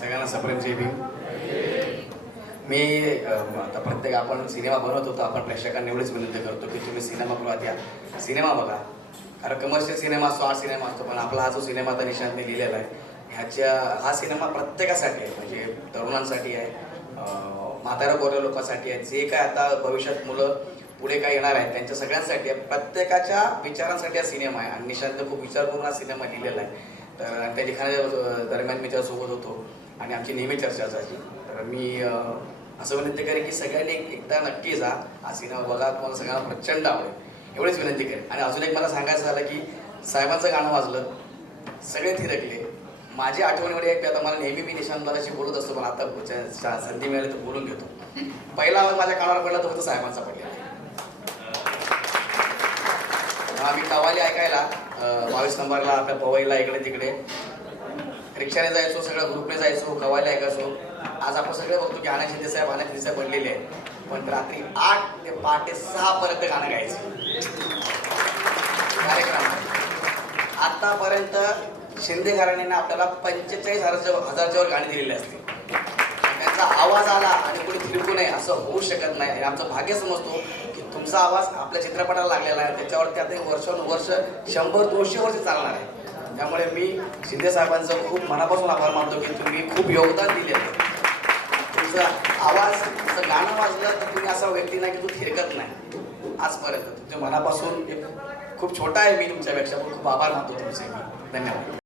सगळ्यांना सप्रेम जय भीम. मी आता प्रत्येक आपण सिनेमा बनवत होतो, आपण प्रेक्षकांना एवढीच विनंती करतो की तुम्ही सिनेमागृहात या, सिनेमा बघा. कारण कमर्शियल सिनेमा असतो, आर्ट सिनेमा असतो, पण आपला हा जो सिनेमा आता निशांतने लिहिलेला आहे हा सिनेमा प्रत्येकासाठी आहे. म्हणजे तरुणांसाठी आहे, म्हाताऱ्या गोऱ्या लोकांसाठी आहे, जे काय आता भविष्यात मुलं पुढे काय येणार आहेत त्यांच्या सगळ्यांसाठी आहे. प्रत्येकाच्या विचारांसाठी हा सिनेमा आहे आणि निशांतने खूप विचार करून हा सिनेमा लिहिलेला आहे. तर त्या लिखाणाच्या दरम्यान मी त्यासोबत होतो आणि आमची नेहमी चर्चा असायची. तर मी असं विनंती करेन की सगळ्यांनी एकदा नक्की जा, हा सिनेमा बघा, तुम्हाला सगळ्यांना प्रचंड आवडेल एवढीच विनंती करेन. आणि अजून एक मला सांगायचं झालं की साहेबांचं गाणं वाजलं, सगळे थिरकले. माझी आठवणीमध्ये एक, आता मला नेहमी मी निशांत दादाशी बोलत असतो, पण आता संधी मिळाली तर बोलून घेतो. पहिला आवाज माझ्या कानावर पडला तो फक्त साहेबांचा पडलेला. आम्ही कव्वाली ऐकायला 22 नंबरला आपल्या पवईला इकडे तिकडे रिक्षाने जायचो, सगळं ग्रुपने जायचो, कव्वाली ऐकायचो. आज आपण सगळे बघतो की आनंद शिंदे साहेब बनलेले आहेत, पण रात्री 8 ते पहाटे 6 पर्यंत गाणं गायचं कार्यक्रम. आतापर्यंत शिंदे घराण्याने आपल्याला 45,000च्या वर गाणी दिलेली असते. त्यांचा आवाज आला आणि कोणी थिरकू नये असं होऊ शकत नाही. आमचं भाग्य समजतो की तुमचा आवाज आपल्या चित्रपटाला लागलेला आहे, त्याच्यावरती आता वर्षानुवर्ष 100-200 वर्ष चालणार आहे. त्यामुळे मी शिंदे साहेबांचं खूप मनापासून आभार मानतो की तुम्ही खूप योगदान दिले. तुमचा आवाज, तुमचं गाणं वाजलं तर तुम्ही असा व्यक्ती नाही की तू थिरकत नाही. आजपर्यंत तुमच्या मनापासून खूप छोटा आहे मी तुमच्यापेक्षा, पण खूप आभार मानतो तुमचे. धन्यवाद.